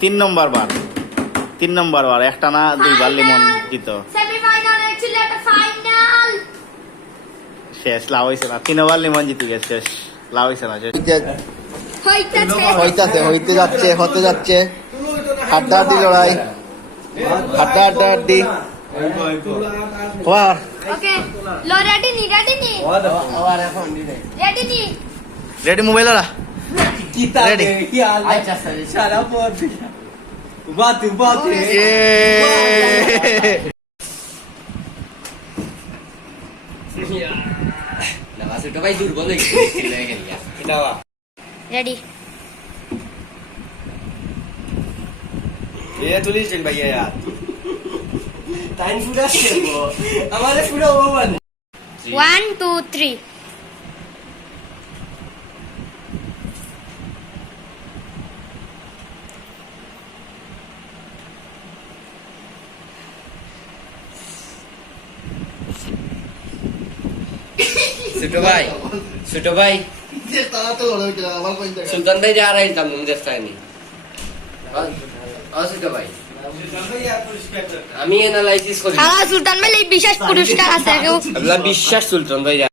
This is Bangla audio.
3 নম্বর বার একটা না দুইবার লিমন জিত সেমিফাইনালে ছিল একটা ফাইনাল শেষ লাভ হইছে না 3 বার লিমন জিতে গেছে শেষ লাভ হইছে না শেষ হতে যাচ্ছে হাড্ডাহাড্ডি লড়াই হাড্ডাহাড্ডি ওকে লো রেডি নি রেডি মোবাইল ওরা রেডি রেডি ये तुलीस भैया यार टाइम पूरा हमारे पूरा ओवर 1 2 3 ছোট ভাই সুলতান ভাই যা রাইতাম দেখতে नहीं ছোট ভাই আমি এনালাইসিস করি সুলতান ভাই বিশেষ পুরস্কার আছে বিশ্বাস সুলতান ভাই